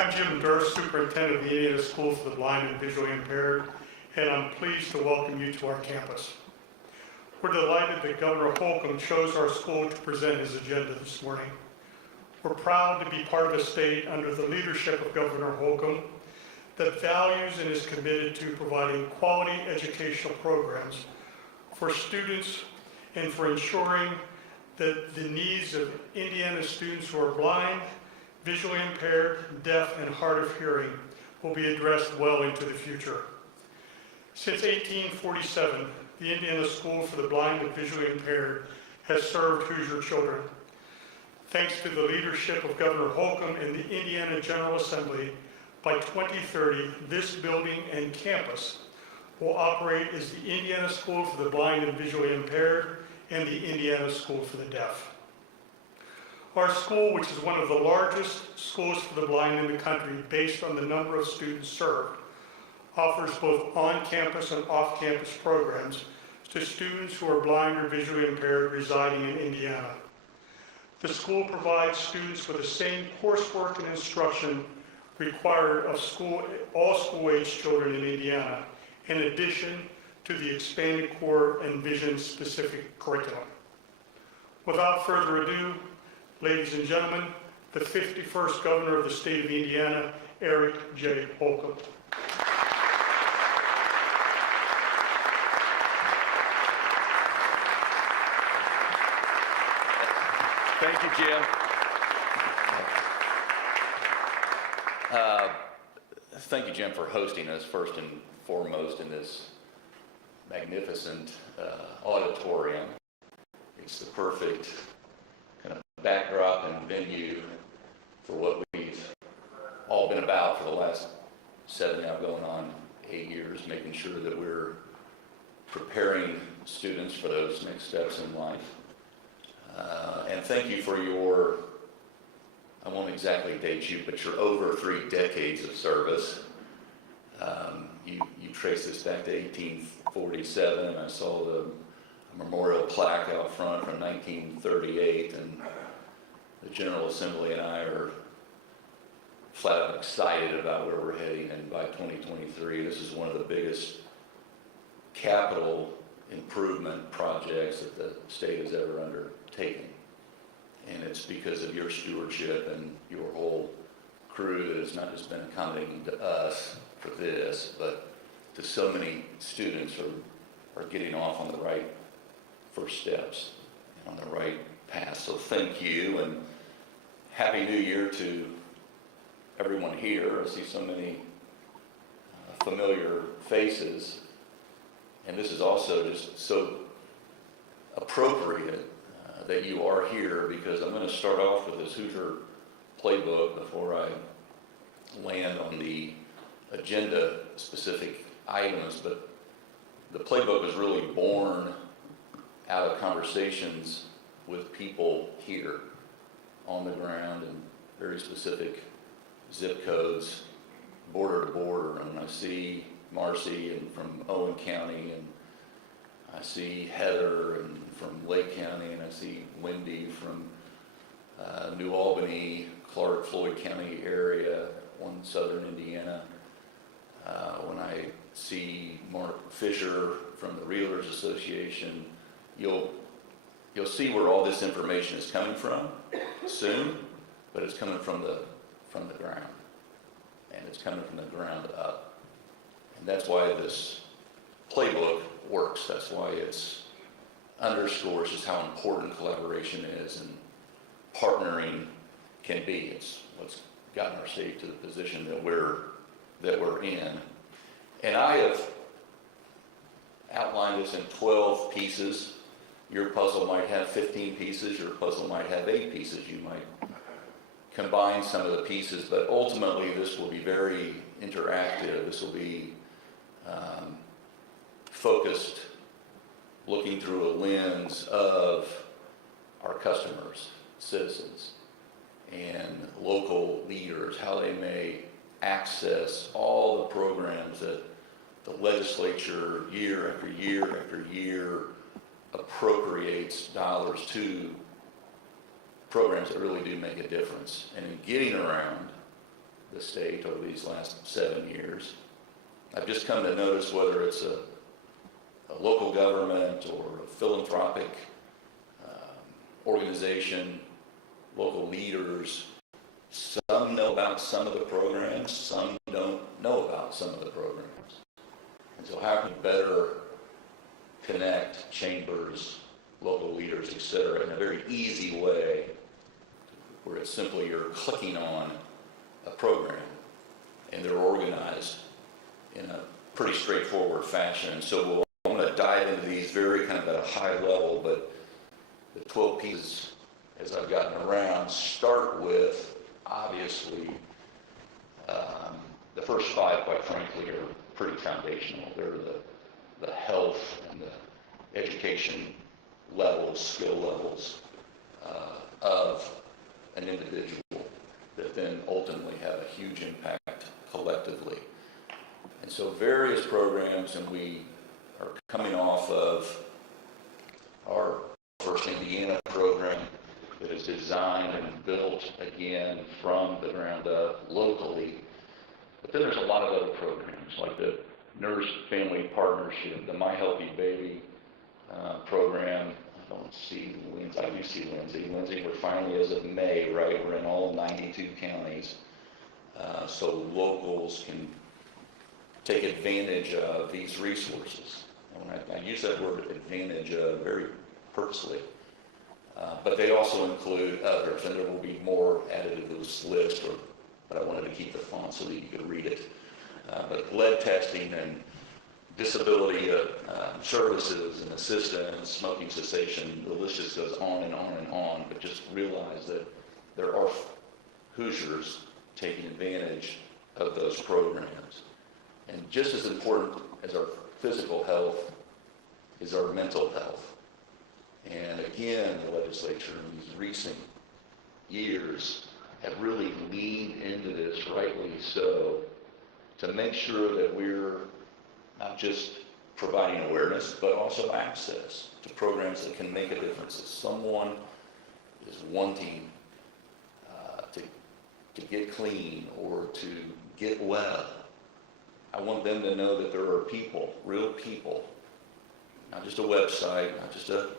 I'm Jim Durst, Superintendent of the Indiana School for the Blind and Visually Impaired, and I'm pleased to welcome you to our campus. We're delighted that Governor Holcomb chose our school to present his agenda this morning. We're proud to be part of a state under the leadership of Governor Holcomb that values and is committed to providing quality educational programs for students and for ensuring that the needs of Indiana students who are blind, visually impaired, deaf, and hard of hearing will be addressed well into the future. Since 1847, the Indiana School for the Blind and Visually Impaired has served Hoosier children. Thanks to the leadership of Governor Holcomb and the Indiana General Assembly, by 2030, this building and campus will operate as the Indiana School for the Blind and Visually Impaired and the Indiana School for the Deaf. Our school, which is one of the largest schools for the blind in the country based on the number of students served, offers both on-campus and off-campus programs to students who are blind or visually impaired residing in Indiana. The school provides students with the same coursework and instruction required of all school-age children in Indiana, in addition to the expanded core and vision-specific curriculum. Without further ado, ladies and gentlemen, the 51st Governor of the State of Indiana, Eric J. Holcomb. Thank you, Jim. Thank you, Jim, for hosting us first and foremost in this magnificent auditorium. It's the perfect kind of backdrop and venue for what we've all been about for the last 7, now going on 8 years, making sure that we're preparing students for those next steps in life. And thank you for your, I won't exactly date you, but your over 3 decades of service. You trace this back to 1847. I saw the memorial plaque out front from 1938, and the General Assembly and I are flat out excited about where we're heading. And by 2023, this is one of the biggest capital improvement projects that the state has ever undertaken. And it's because of your stewardship and your whole crew that has not just been accommodating to us for this, but to so many students who are getting off on the right first steps, on the right path. So thank you, and Happy New Year to everyone here. I see so many familiar faces, and this is also just so appropriate that you are here, because I'm going to start off with this Hoosier playbook before I land on the agenda specific items. But the playbook was really born out of conversations with people here on the ground in very specific zip codes, border to border. And I see Marcy and from Owen County, and I see Heather and from Lake County, and I see Wendy from New Albany, Clark, Floyd County area, one southern Indiana. When I see Mark Fisher from the Realtors Association, you'll see where all this information is coming from soon, but it's coming from the ground, and it's coming from the ground up. And that's why this playbook works. That's why it's underscores just how important collaboration is and partnering can be. It's what's gotten our state to the position that we're in. And I have outlined this in 12 pieces. Your puzzle might have 15 pieces. Your puzzle might have 8 pieces. You might combine some of the pieces, but ultimately this will be very interactive. This will be focused, looking through a lens of our customers, citizens, and local leaders, how they may access all the programs that the legislature year after year after year appropriates dollars to, programs that really do make a difference. And in getting around the state over these last 7 years. I've just come to notice whether it's a local government or a philanthropic organization, local leaders, some know about some of the programs, some don't know about some of the programs. And so how can you better connect chambers, local leaders, et cetera, in a very easy way where it's simply you're clicking on a program and they're organized in a pretty straightforward fashion. And so I'm going to dive into these very kind of at a high level, but the 12 pieces as I've gotten around start with, obviously, the first 5, quite frankly, are pretty foundational. They're the health and the education levels, skill levels of an individual that then ultimately have a huge impact collectively. And so various programs, and we are coming off of our first Indiana program that is designed and built again from the ground up locally. But then there's a lot of other programs like the Nurse Family Partnership, the My Healthy Baby program. I don't see Lindsay. I do see Lindsay. Lindsay, we're finally, as of May, right? We're in all 92 counties. So locals can take advantage of these resources. And I use that word advantage very purposely. But they also include others, and there will be more added to this list, but I wanted to keep the font so that you could read it. But lead testing and disability services and assistance, smoking cessation, the list just goes on and on and on, but just realize that there are Hoosiers taking advantage of those programs. And just as important as our physical health is our mental health. And again, the legislature in these recent years have really leaned into this, rightly so, to make sure that we're not just providing awareness, but also access to programs that can make a difference. If someone is wanting to get clean or to get well, I want them to know that there are people, real people, not just a website, not just a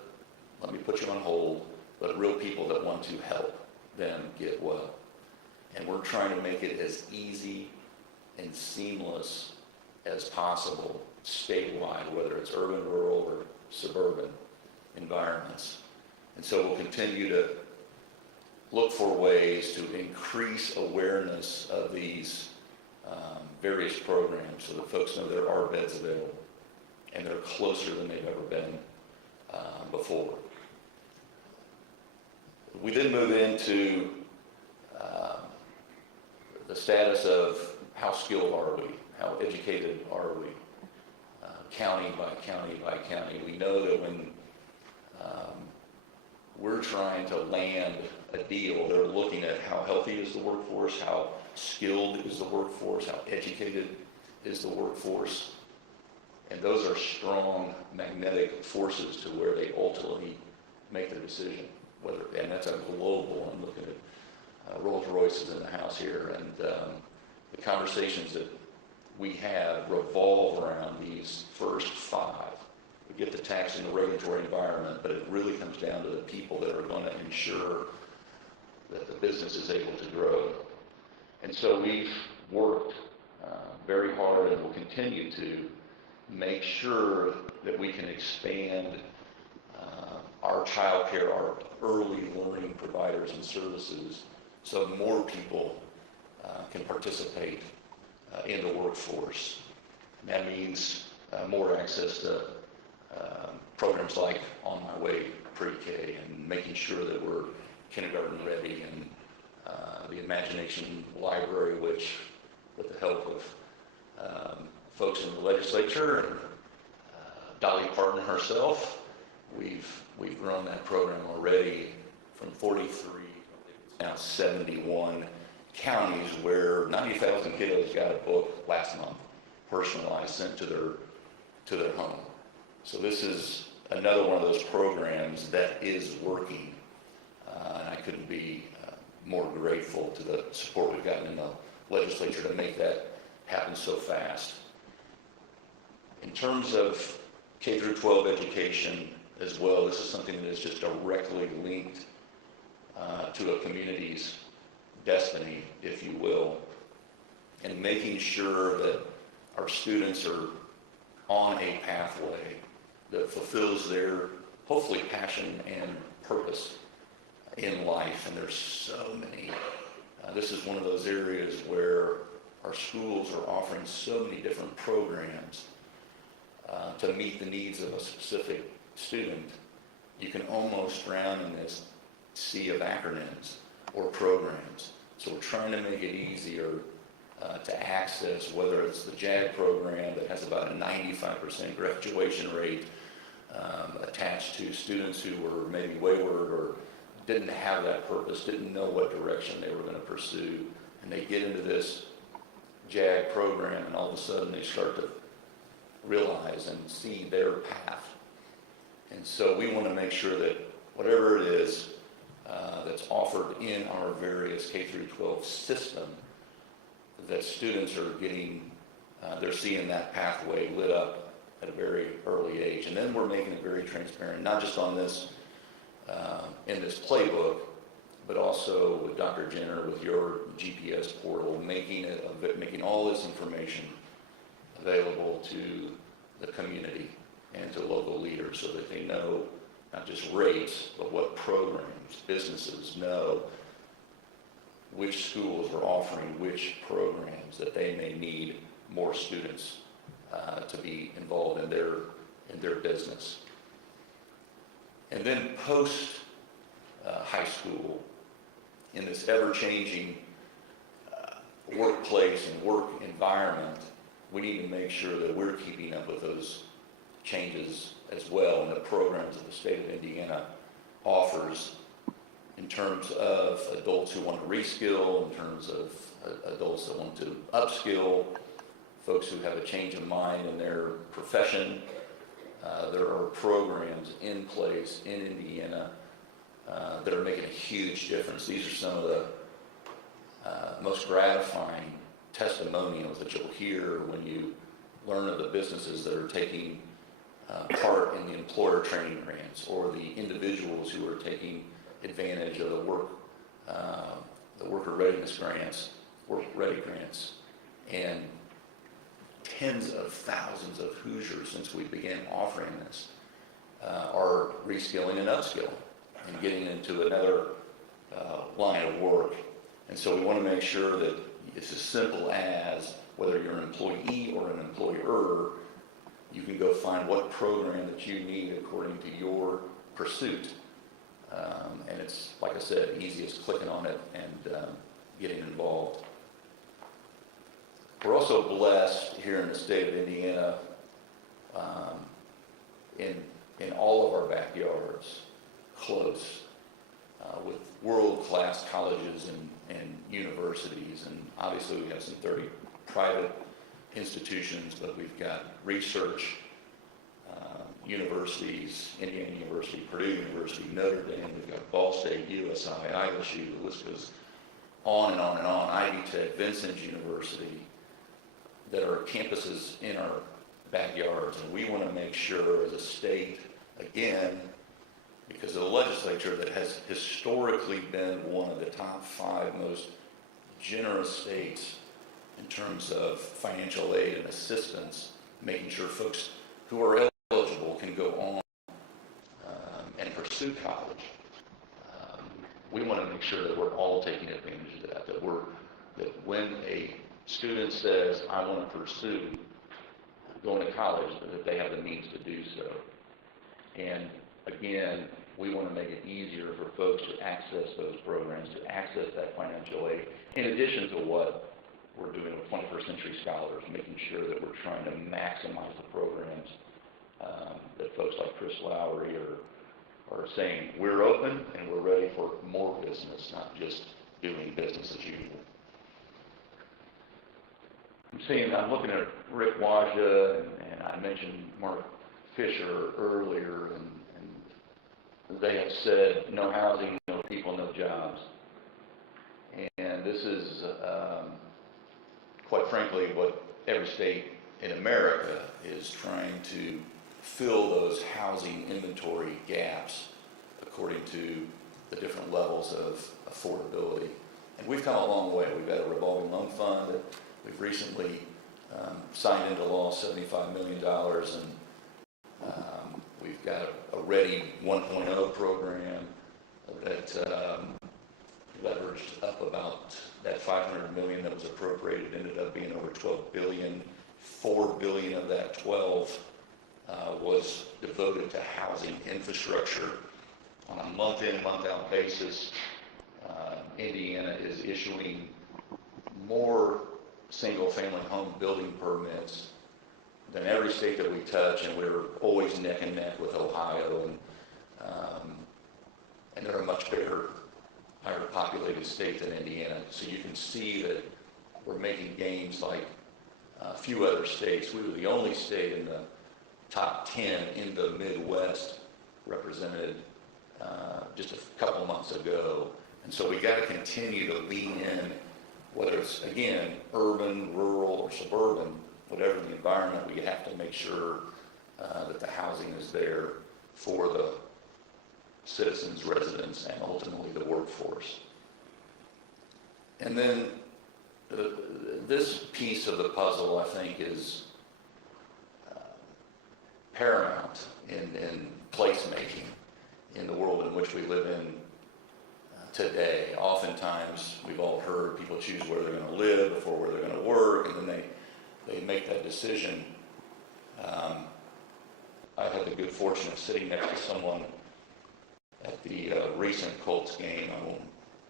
let me put you on hold, but real people that want to help them get well. And we're trying to make it as easy and seamless as possible statewide, whether it's urban, rural, or suburban environments. And so we'll continue to look for ways to increase awareness of these various programs so that folks know there are beds available and they're closer than they've ever been before. We then move into the status of how skilled are we, how educated are we, county by county by county. We know that when we're trying to land a deal, they're looking at how healthy is the workforce, how skilled is the workforce, how educated is the workforce. And those are strong magnetic forces to where they ultimately make their decision. And that's a global, I'm looking at Rolls Royces in the house here, and the conversations that we have revolve around these first 5. We get the tax and the regulatory environment, but it really comes down to the people that are going to ensure that the business is able to grow. And so we've worked very hard and will continue to make sure that we can expand our child care, our early learning providers and services, so more people can participate in the workforce. And that means more access to programs like On My Way Pre-K and making sure that we're kindergarten ready, and the Imagination Library, which, with the help of folks in the legislature and Dolly Parton herself, we've grown that program already from 43 now 71 counties, where 90,000 kiddos got a book last month, personalized, sent to their home. So this is another one of those programs that is working, and I couldn't be more grateful to the support we've gotten in the legislature to make that happen so fast. In terms of K through 12 education as well, this is something that is just directly linked to a community's destiny, if you will, and making sure that our students are on a pathway that fulfills their, hopefully, passion and purpose in life. And there's so many. This is one of those areas where our schools are offering so many different programs to meet the needs of a specific student. You can almost drown in this sea of acronyms or programs. So we're trying to make it easier to access, whether it's the JAG program that has about a 95% graduation rate attached to students who were maybe wayward or didn't have that purpose, didn't know what direction they were going to pursue, and they get into this JAG program and all of a sudden they start to realize and see their path. And so we want to make sure that whatever it is that's offered in our various K through 12 system, that students are getting, they're seeing that pathway lit up at a very early age. And then we're making it very transparent, not just on this, in this playbook, but also with Dr. Jenner, with your GPS portal, making all this information available to the community and to local leaders so that they know not just rates, but what programs, businesses know which schools are offering which programs that they may need more students to be involved in their business. And then post high school, in this ever-changing workplace and work environment, we need to make sure that we're keeping up with those changes as well, and the programs that the state of Indiana offers in terms of adults who want to reskill, in terms of adults that want to upskill, folks who have a change of mind in their profession. There are programs in place in Indiana that are making a huge difference. These are some of the most gratifying testimonials that you'll hear when you learn of the businesses that are taking part in the employer training grants, or the individuals who are taking advantage of the worker readiness grants, work ready grants, and tens of thousands of Hoosiers since we began offering this are reskilling and upskilling and getting into another line of work. And so we want to make sure that it's as simple as, whether you're an employee or an employer, you can go find what program that you need according to your pursuit. And it's, like I said, easy as clicking on it and getting involved. We're also blessed here in the state of Indiana, in all of our backyards, close, with world-class colleges and universities. And obviously we have some 30 private institutions, but we've got research universities, Indiana University, Purdue University, Notre Dame, we've got Ball State, USI, ILSU, the list goes on and on and on, Ivy Tech, Vincennes University, that are campuses in our backyards. And we want to make sure as a state, again, because of the legislature that has historically been one of the top 5 most generous states in terms of financial aid and assistance, making sure folks who are eligible can go on and pursue college. We want to make sure that we're all taking advantage of that, that when a student says, I want to pursue going to college, that they have the means to do so. And again, we want to make it easier for folks to access those programs, to access that financial aid, in addition to what we're doing with 21st Century Scholars, making sure that we're trying to maximize the programs that folks like Chris Lowry are saying, we're open and we're ready for more business, not just doing business as usual. I'm looking at Rick Waja, and I mentioned Mark Fisher earlier, and they have said, no housing, no people, no jobs. And this is quite frankly, what every state in America is trying to fill those housing inventory gaps according to the different levels of affordability. And we've come a long way. We've got a revolving loan fund that we've recently signed into law, $75 million, and we've got a Ready 1.0 program that leveraged up about that $500 million that was appropriated, ended up being over $12 billion. $4 billion of that 12 was devoted to housing infrastructure. On a month-in, month-out basis, Indiana is issuing more single-family home building permits than every state that we touch, and we're always neck and neck with Ohio, and they're a much bigger, higher populated state than Indiana. So you can see that we're making gains like a few other states. We were the only state in the top 10 in the Midwest represented just a couple months ago. And so we got to continue to lean in, whether it's, again, urban, rural, or suburban, whatever the environment, we have to make sure that the housing is there for the citizens, residents, and ultimately the workforce. And then this piece of the puzzle, I think, is paramount in placemaking in the world in which we live in today. Oftentimes, we've all heard people choose where they're going to live before where they're going to work, and then they make that decision. I had the good fortune of sitting next to someone at the recent Colts game. I won't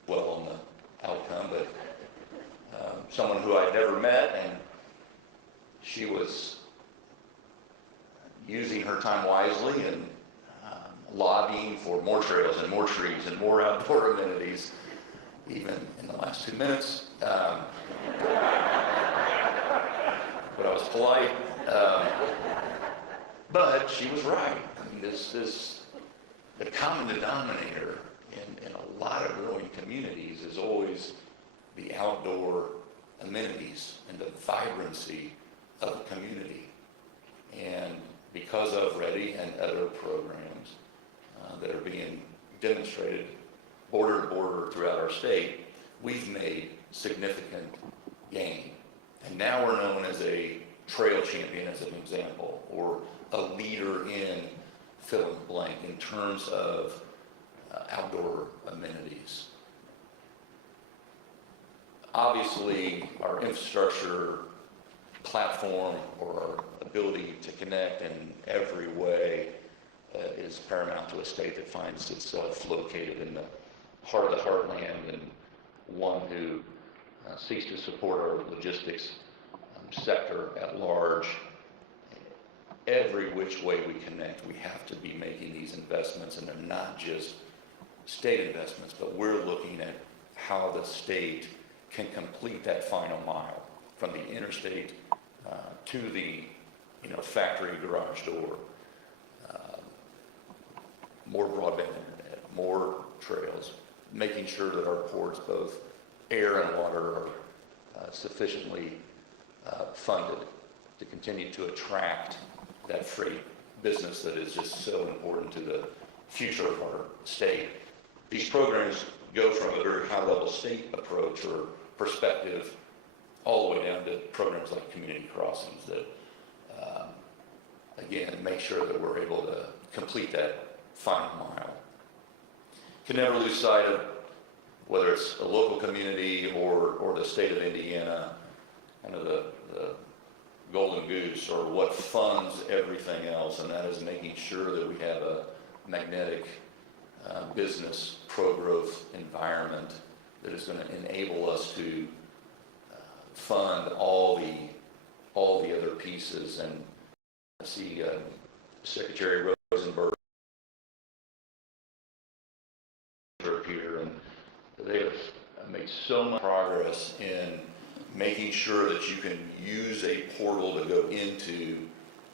dwell on the outcome, but someone who I'd never met, and she was using her time wisely and lobbying for more trails and more trees and more outdoor amenities, even in the last 2 minutes. But I was polite. But she was right. I mean, the common denominator in a lot of growing communities is always the outdoor amenities and the vibrancy of the community. And because of Ready and other programs that are being demonstrated border to border throughout our state, we've made significant gain. And now we're known as a trail champion, as an example, or a leader in fill in the blank in terms of outdoor amenities. Obviously, our infrastructure platform or our ability to connect in every way is paramount to a state that finds itself located in the heart of the heartland, and one who seeks to support our logistics sector at large. Every which way we connect, we have to be making these investments, and they're not just state investments, but we're looking at how the state can complete that final mile from the interstate to the factory garage door. More broadband internet, more trails, making sure that our ports, both air and water, are sufficiently funded to continue to attract that freight business that is just so important to the future of our state. These programs go from a very high-level state approach or perspective all the way down to programs like community crossings that, again, make sure that we're able to complete that final mile. Can never lose sight of whether it's a local community or the state of Indiana, kind of the golden goose, or what funds everything else, and that is making sure that we have a magnetic business pro-growth environment that is going to enable us to fund all the other pieces. And I see Secretary Rosenberg here, and they have made so much progress in making sure that you can use a portal to go into,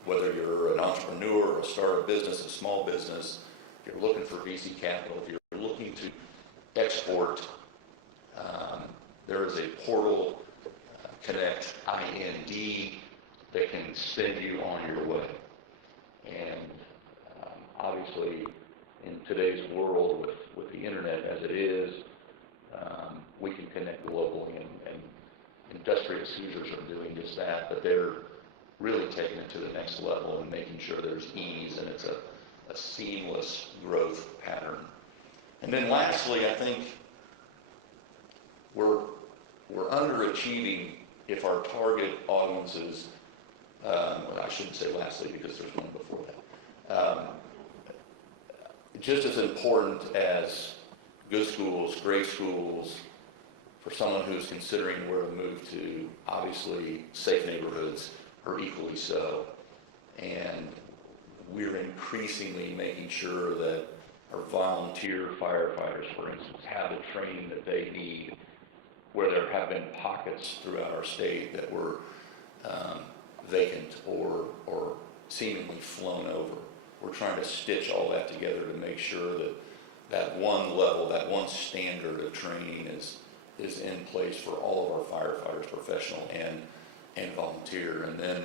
whether you're an entrepreneur, or start a business, a small business, if you're looking for VC capital, if you're looking to export, there is a portal connect, IND, that can send you on your way. And obviously, in today's world with the internet as it is, we can connect globally, and industrious users are doing just that, but they're really taking it to the next level and making sure there's ease and it's a seamless growth pattern. And then lastly, I think we're underachieving if our target audiences, well, I shouldn't say lastly because there's one before that. Just as important as good schools, great schools, for someone who's considering where to move to, obviously safe neighborhoods are equally so. And we're increasingly making sure that our volunteer firefighters, for instance, have the training that they need, where there have been pockets throughout our state that were vacant or seemingly flown over. We're trying to stitch all that together to make sure that that one level, that one standard of training is in place for all of our firefighters, professional and volunteer. And then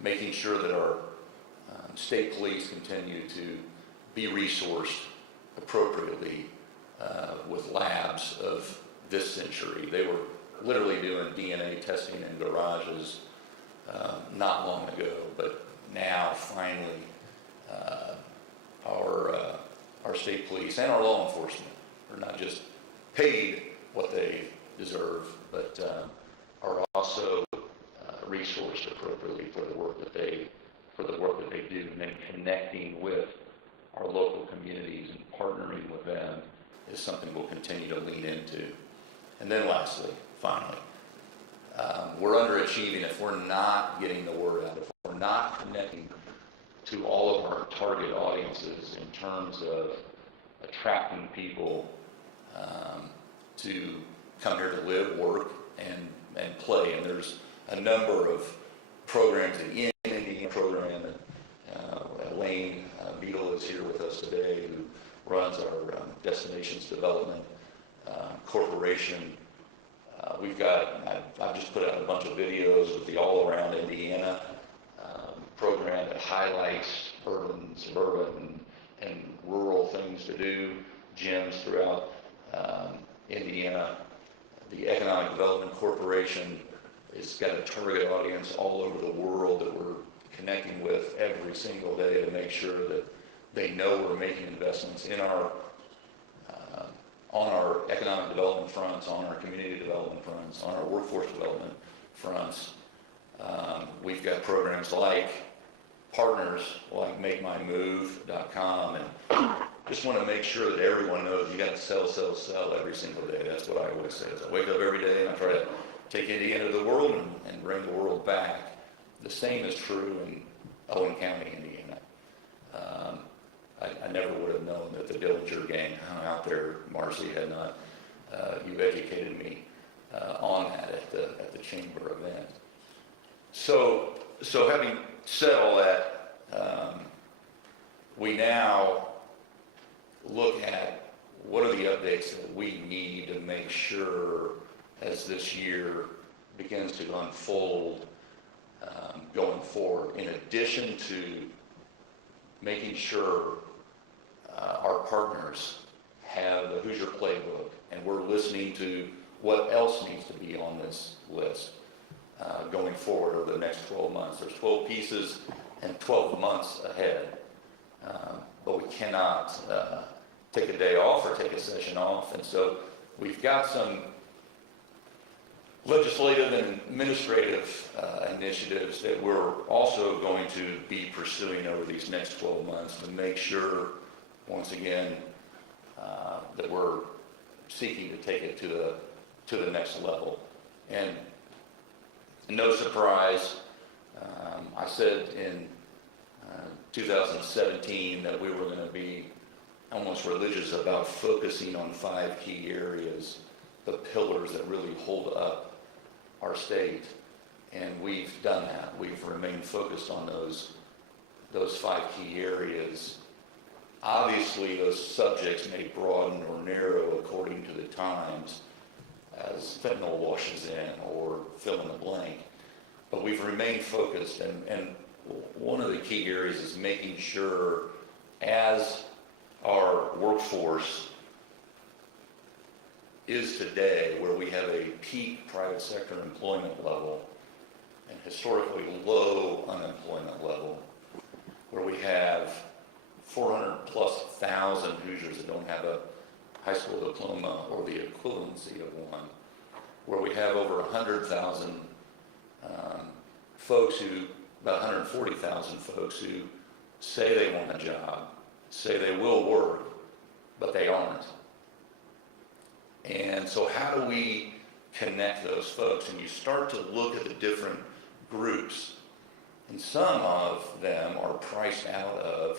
making sure that our state police continue to be resourced appropriately with labs of this century. They were literally doing DNA testing in garages not long ago, but now finally our state police and our law enforcement are not just paid what they deserve, but are also resourced appropriately for the work that they do, and then connecting with our local communities and partnering with them is something we'll continue to lean into. And then lastly, finally, we're underachieving if we're not getting the word out, if we're not connecting to all of our target audiences in terms of attracting people to come here to live, work, and play. And there's a number of programs, the Indiana program, and Elaine Beadle is here with us today, who runs our Destinations Development Corporation. I've just put out a bunch of videos with the All Around Indiana program that highlights urban, suburban, and rural things to do, gyms throughout Indiana. The Economic Development Corporation has got a target audience all over the world that we're connecting with every single day to make sure that they know we're making investments in our on our economic development fronts, on our community development fronts, on our workforce development fronts. We've got programs like partners like MakeMyMove.com, and just want to make sure that everyone knows you got to sell, sell, sell every single day. That's what I always say. I wake up every day and I try to take Indiana to the world and bring the world back. The same is true in Owen County, Indiana. I never would have known that the Dillinger gang hung out there, Marcy, had not you educated me on that at the chamber event. So having said all that, we now look at what are the updates that we need to make sure as this year begins to unfold going forward, in addition to making sure our partners have the Hoosier Playbook, and we're listening to what else needs to be on this list going forward over the next 12 months. There's 12 pieces and 12 months ahead, but we cannot take a day off or take a session off, and so we've got some legislative and administrative initiatives that we're also going to be pursuing over these next 12 months to make sure, once again, that we're seeking to take it to the next level. And no surprise, I said in 2017 that we were going to be almost religious about focusing on 5 key areas, the pillars that really hold up our state, and we've done that. We've remained focused on those 5 key areas. Obviously, those subjects may broaden or narrow according to the times, as fentanyl washes in, or fill in the blank. But we've remained focused, and one of the key areas is making sure as our workforce is today, where we have a peak private sector employment level and historically low unemployment level, where we have 400,000+ Hoosiers that don't have a high school diploma or the equivalency of one, where we have over 100,000 folks who, about 140,000 folks who say they want a job, say they will work, but they aren't. And so how do we connect those folks? And you start to look at the different groups, and some of them are priced out of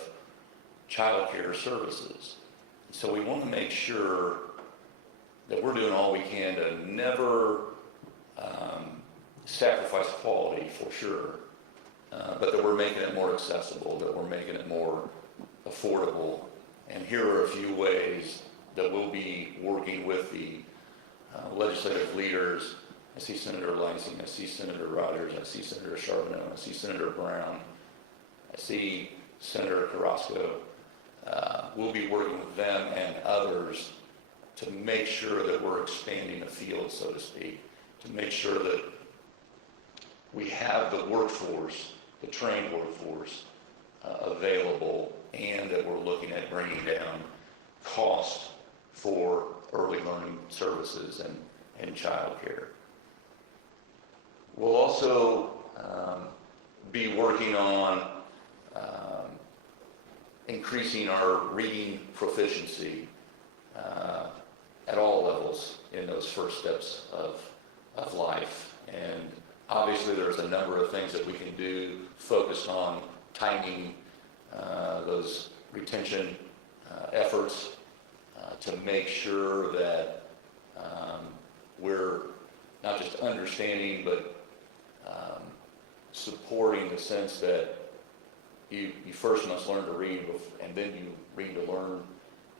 child care services. So we want to make sure that we're doing all we can to never sacrifice quality, for sure, but that we're making it more accessible, that we're making it more affordable. And here are a few ways that we'll be working with the legislative leaders. I see Senator Lansing, I see Senator Rogers, I see Senator Charbonneau, I see Senator Brown, I see Senator Carrasco. We'll be working with them and others to make sure that we're expanding the field, so to speak, to make sure that we have the workforce, the trained workforce, available, and that we're looking at bringing down costs for early learning services and child care. We'll also be working on increasing our reading proficiency at all levels in those first steps of life. And obviously there's a number of things that we can do focused on tightening those retention efforts to make sure that we're not just understanding, but supporting the sense that you first must learn to read, and then you read to learn.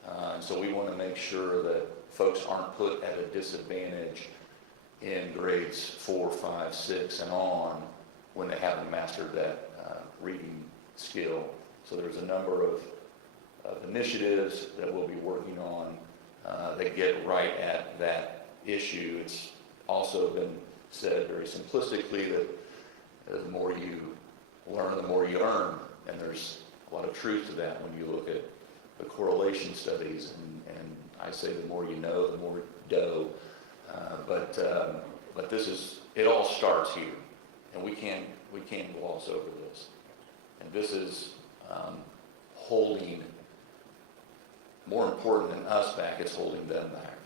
And so we want to make sure that folks aren't put at a disadvantage in grades 4, 5, 6, and on when they haven't mastered that reading skill. So there's a number of initiatives that we'll be working on that get right at that issue. It's also been said very simplistically that the more you learn, the more you earn. And there's a lot of truth to that when you look at the correlation studies. And I say the more you know, the more dough. But this is, it all starts here. And we can't gloss over this. And this is holding, more important than us back, it's holding them back.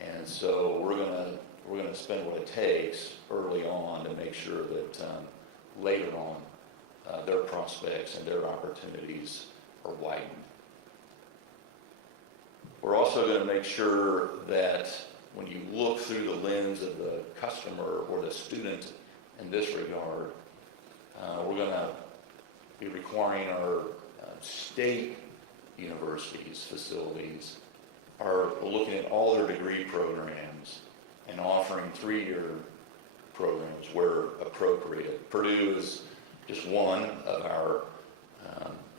And so we're gonna spend what it takes early on to make sure that later on their prospects and their opportunities are widened. We're also going to make sure that when you look through the lens of the customer or the student in this regard, we're going to be requiring our state universities, facilities, are looking at all their degree programs and offering 3-year programs where appropriate. Purdue is just one of our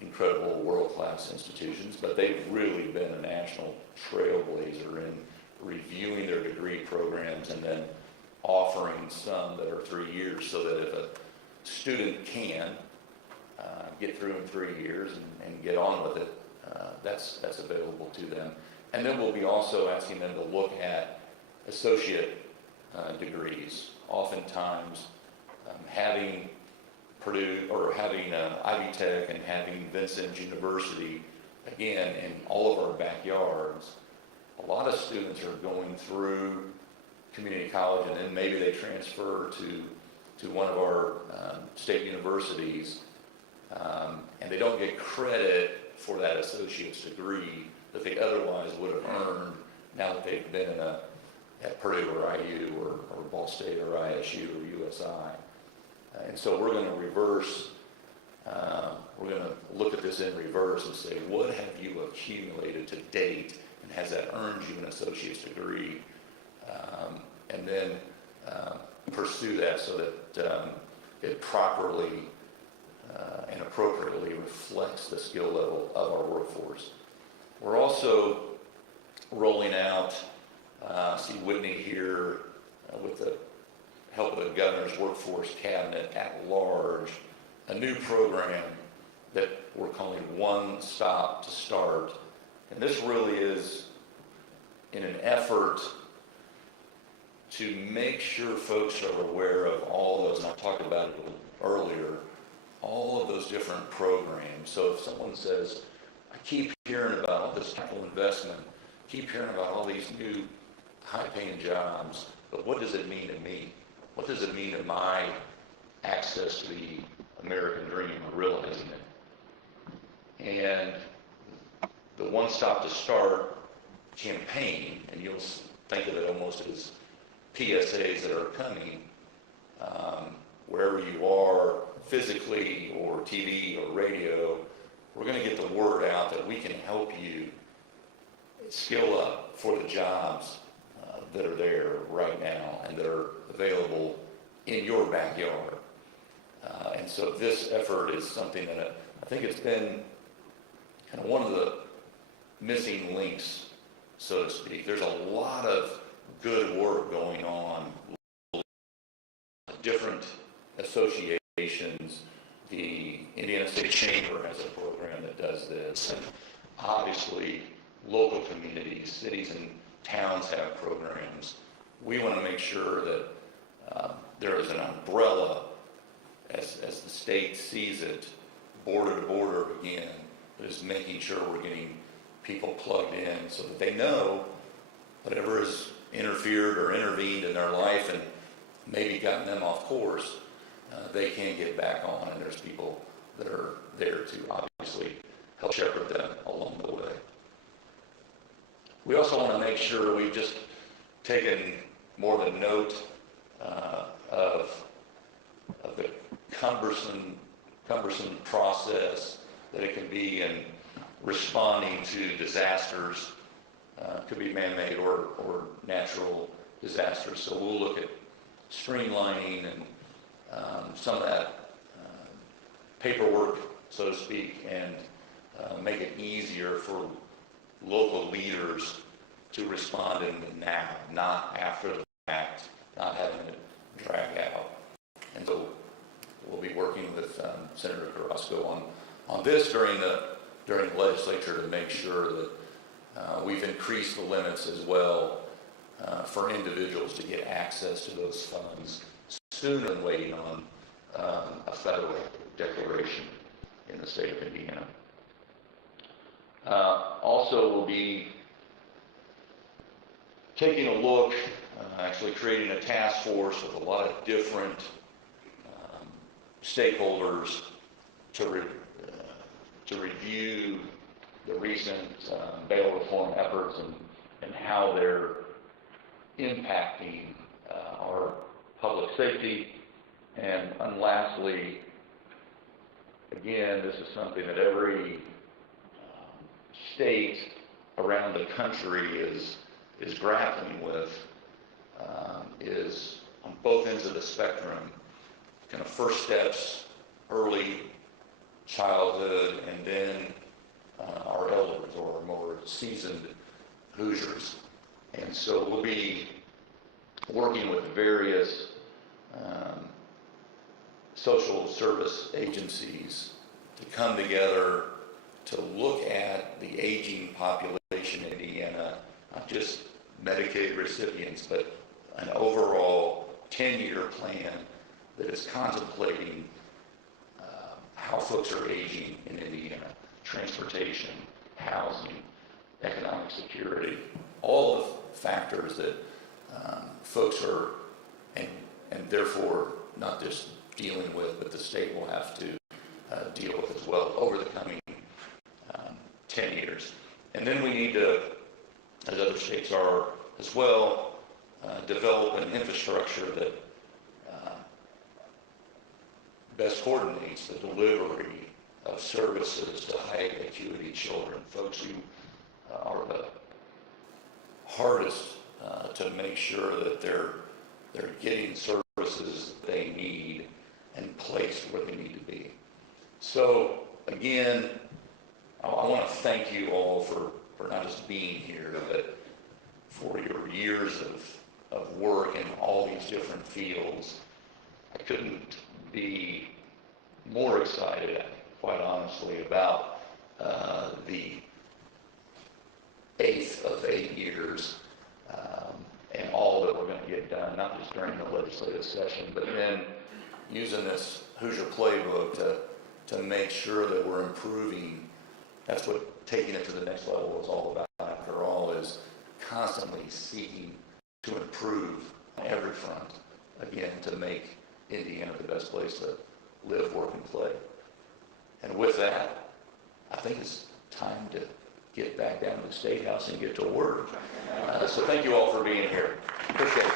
incredible world-class institutions, but they've really been a national trailblazer in reviewing their degree programs and then offering some that are 3 years, so that if a student can get through in 3 years and get on with it, that's available to them. And then we'll be also asking them to look at associate degrees. Oftentimes, having Purdue or having Ivy Tech and having Vincennes University, again, in all of our backyards, a lot of students are going through community college and then maybe they transfer to one of our state universities, and they don't get credit for that associate's degree that they otherwise would have earned now that they've been at Purdue or IU or Ball State or ISU or USI. And so we're going to reverse, we're going to look at this in reverse and say, what have you accumulated to date, and has that earned you an associate's degree and then pursue that so that it properly and appropriately reflects the skill level of our workforce. We're also rolling out, see Whitney here with the help of the governor's workforce cabinet at large, a new program that we're calling One Stop to Start. And this really is in an effort to make sure folks are aware of all those, and I talked about it earlier, all of those different programs. So if someone says, I keep hearing about all this capital investment, keep hearing about all these new high-paying jobs, but what does it mean to me? What does it mean to my access to the American dream or realizing it? And the One Stop to Start campaign, and you'll think of it almost as PSAs that are coming, wherever you are physically or TV or radio, we're going to get the word out that we can help you skill up for the jobs that are there right now and that are available in your backyard. And so this effort is something that I think it's been kind of one of the missing links, so to speak. There's a lot of good work going on. Different associations, the Indiana State Chamber has a program that does this, and obviously local communities, cities and towns have programs. We want to make sure that there is an umbrella as the state sees it, border to border again, that is making sure we're getting people plugged in so that they know whatever has interfered or intervened in their life and maybe gotten them off course, they can get back on, and there's people that are there to obviously help shepherd them along the way. We also want to make sure we've just taken more of a note of the cumbersome process that it can be in responding to disasters, could be man-made or natural disasters. So we'll look at streamlining and some of that paperwork, so to speak, and make it easier for local leaders to respond in the now, not after the fact, not having it drag out. And so we'll be working with Senator Carrasco on this during the legislature to make sure that we've increased the limits as well for individuals to get access to those funds sooner than waiting on a federal declaration in the state of Indiana. Also, we'll be taking a look, actually creating a task force with a lot of different stakeholders to review the recent bail reform efforts and how they're impacting our public safety. And lastly, again, this is something that every state around the country is grappling with, is on both ends of the spectrum, kind of first steps, early childhood, and then our elders or more seasoned Hoosiers. And so we'll be working with various social service agencies to come together to look at the aging population in Indiana, not just Medicaid recipients, but an overall 10-year plan that is contemplating how folks are aging in Indiana, transportation, housing, economic security, all the factors that folks are, and therefore not just dealing with, but the state will have to deal with as well over the coming 10 years. And then we need to, as other states are as well, develop an infrastructure that best coordinates the delivery of services to high acuity children, folks who are the hardest to make sure that they're getting services they need and placed where they need to be. So again, I want to thank you all for not just being here, but for your years of work in all these different fields. I couldn't be more excited, quite honestly, about the 8th of 8 years and all that we're going to get done, not just during the legislative session, but then using this Hoosier playbook to make sure that we're improving. That's what taking it to the next level is all about, after all, is constantly seeking to improve on every front, again, to make Indiana the best place to live, work, and play. And with that, I think it's time to get back down to the State House and get to work. So thank you all for being here. Appreciate it.